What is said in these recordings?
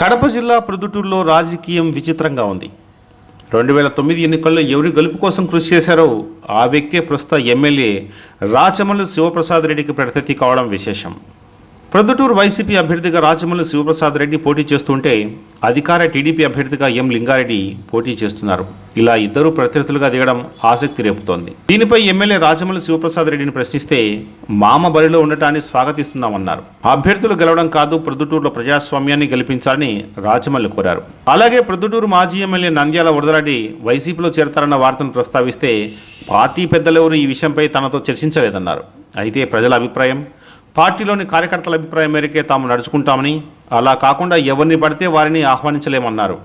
కడప జిల్లా ప్రొద్దుటూరులో రాజకీయం విచిత్రంగా ఉంది. రెండు వేల తొమ్మిది ఎన్నికల్లో ఎవరి గెలుపు కోసం కృషి చేశారో ఆ వ్యక్తే ప్రస్తుత ఎమ్మెల్యే రాచమల్లు శివప్రసాద్ రెడ్డికి ప్రతినిధి కావడం విశేషం. ప్రొద్దుటూరు వైసీపీ అభ్యర్థిగా రాజమల్లి శివప్రసాద్ రెడ్డి పోటీ చేస్తుంటే అధికార టీడీపీ అభ్యర్థిగా ఎం లింగారెడ్డి పోటీ చేస్తున్నారు. ఇలా ఇద్దరు ప్రత్యర్థులుగా దిగడం ఆసక్తి రేపుతోంది. దీనిపై ఎమ్మెల్యే రాజమల్లి శివప్రసాద్ రెడ్డిని ప్రశ్నిస్తే మామ బరిలో ఉండటాన్ని స్వాగతిస్తున్నామన్నారు. అభ్యర్థులు గెలవడం కాదు ప్రొద్దుటూరులో ప్రజాస్వామ్యాన్ని గెలిపించాలని రాజమల్లి కోరారు. అలాగే ప్రొద్దుటూరు మాజీ ఎమ్మెల్యే నంద్యాల వరదరెడ్డి వైసీపీలో చేరతారన్న వార్తను ప్రస్తావిస్తే పార్టీ పెద్దలెవరూ ఈ విషయంపై తనతో చర్చించలేదన్నారు. అయితే ప్రజల అభిప్రాయం? పార్టీలోని కార్యకర్తల అభిప్రాయం మేరకే తాము నడుచుకుంటామని అలా కాకుండా ఎవరిని పడితే వారిని ఆహ్వానించలేమన్నారు.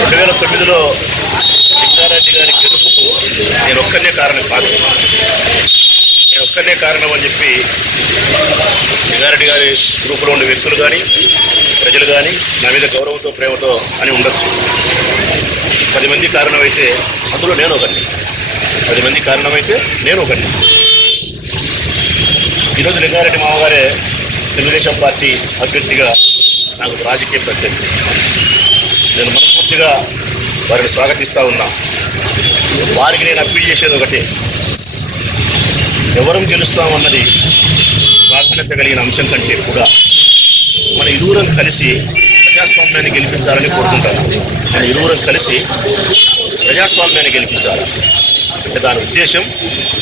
రెండు వేల తొమ్మిదిలో లింగారెడ్డి గారి గెలుపుకు నేను ఒక్కనే కారణం కాదు. నేను ఒక్కనే కారణం అని చెప్పి లింగారెడ్డి గారి గ్రూపులో ఉండే వ్యక్తులు కానీ ప్రజలు కానీ నా మీద గౌరవంతో ప్రేమతో అని ఉండొచ్చు. పది మంది కారణమైతే అందులో నేను ఒకటి పది మంది కారణమైతే నేను ఒకటి ఈరోజు లింగారెడ్డి మామగారే తెలుగుదేశం పార్టీ అభ్యర్థిగా నాకు రాజకీయ ప్రత్యర్థి నేను మనస్ఫూర్తిగా వారిని స్వాగతిస్తూ ఉన్నా. వారికి నేను అప్పీల్ చేసేది ఒకటే. ఎవరం గెలుస్తామన్నది ప్రాధాన్యత కలిగిన అంశం కంటే కూడా మన ఇరువురం కలిసి ప్రజాస్వామ్యాన్ని గెలిపించాలని కోరుకుంటాను మన ఇరువురం కలిసి ప్రజాస్వామ్యాన్ని గెలిపించాలి. అంటే దాని ఉద్దేశం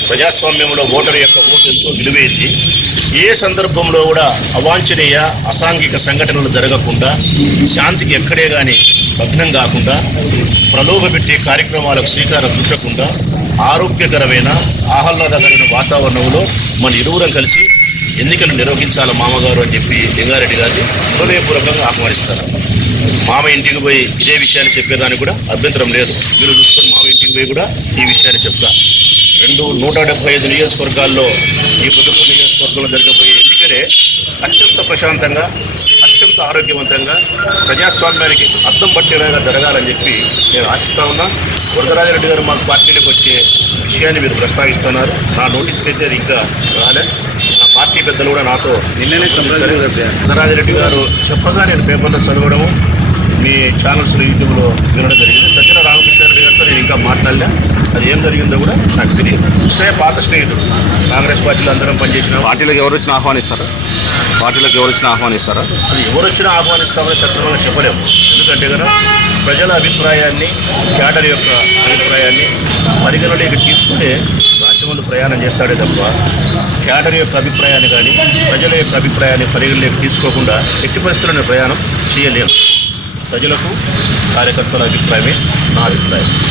ప్రజాస్వామ్యంలో ఓటరు యొక్క ఓటు ఎంతో విలువైంది. ఏ సందర్భంలో కూడా అవాంఛనీయ అసాంఘిక సంఘటనలు జరగకుండా శాంతికి ఎక్కడే కానీ భగ్నం కాకుండా ప్రలోభ పెట్టే కార్యక్రమాలకు శ్రీకారం చుట్టకుండా ఆరోగ్యకరమైన ఆహ్లాదకరమైన వాతావరణంలో మన ఇరువురం కలిసి ఎన్నికలు నిర్వహించాలి మామగారు అని చెప్పి లింగారెడ్డి గారిని హృదయపూర్వకంగా ఆహ్వానిస్తారు. మామ ఇంటికి పోయి ఇదే విషయాన్ని చెప్పేదానికి కూడా అభ్యంతరం లేదు. మీరు చూసుకొని మామ ఇంటికి పోయి కూడా ఈ విషయాన్ని చెప్తా. రెండు నూట డెబ్బై ఐదు నియోజకవర్గాల్లో ఈ పొద్దుటూరు నియోజకవర్గంలో జరగబోయే ఎన్నికలే అత్యంత ప్రశాంతంగా అత్యంత ఆరోగ్యవంతంగా ప్రజాస్వామ్యానికి అర్థం పట్టేలాగా జరగాలని చెప్పి నేను ఆశిస్తా ఉన్నా. వరదరాజరెడ్డి గారు మాకు పార్టీలోకి వచ్చే విషయాన్ని మీరు ప్రస్తావిస్తున్నారు. నా నోటీస్కి అయితే ఇంకా రాలే. పార్టీ పెద్దలు కూడా నాతో నిన్ననే. వరదరాజరెడ్డి గారు చెప్పగా నేను పేపర్లో చదవడము మీ ఛానల్స్లో యూట్యూబ్లో వినడం జరిగింది. సజ్జల రామకృష్ణారెడ్డి గారితో నేను ఇంకా మాట్లాడలే. అది ఏం జరిగిందో కూడా నాకు తెలియదు. ఇష్టమే పాత స్నేహితుడు. కాంగ్రెస్ పార్టీలో అందరం పనిచేసిన. పార్టీలోకి ఎవరు వచ్చినా ఆహ్వానిస్తారా? పార్టీలోకి ఎవరు వచ్చినా ఆహ్వానిస్తారా? అది ఎవరు వచ్చినా ఆహ్వానిస్తామని సక్రమంగా చెప్పలేము. ఎందుకంటే కదా ప్రజల అభిప్రాయాన్ని క్యాడర్ యొక్క అభిప్రాయాన్ని పరిగణలోకి తీసుకునే రాజ్యములు ప్రయాణం చేస్తాడే తప్ప క్యాడర్ యొక్క అభిప్రాయాన్ని కానీ ప్రజల యొక్క అభిప్రాయాన్ని పరిగణలోకి తీసుకోకుండా ఎట్టి పరిస్థితులను ప్రయాణం చేయలేము ప్రజలకు కార్యకర్తల అభిప్రాయమే నా అభిప్రాయం.